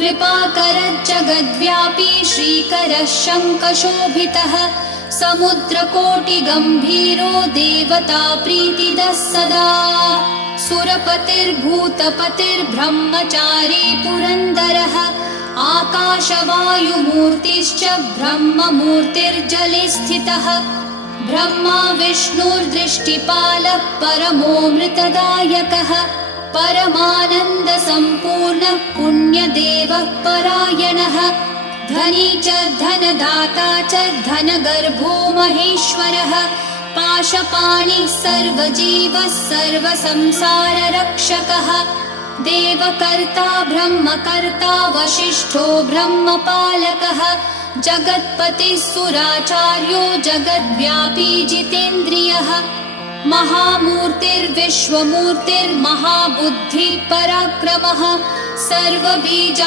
कृपाकरज्जगद्व्यापी श्रीकरः शङ्खशोभितः समुद्रकोटिगम्भीरो देवता प्रीतिदः सदा सुरपतिर्भूतपतिर्ब्रह्मचारी पुरन्दरः आकाशवायुमूर्तिश्च ब्रह्ममूर्तिर्जले स्थितः ब्रह्मा विष्णुर्दृष्टिपालः परमोऽमृतदायकः परमानन्दसम्पूर्णः पुण्यदेवः परायणः धनी च धनदाता च धनगर्भो महेश्वरः पाशपाणिः सर्वजीवः सर्वसंसाररक्षकः देवकर्ता ब्रह्मकर्ता वसिष्ठो ब्रह्मपालकः जगत्पतिः सुराचार्यो जगद्व्यापी जितेन्द्रियः महामूर्तिर्विश्वमूर्तिर्महाबुद्धिः पराक्रमः सर्वबीजा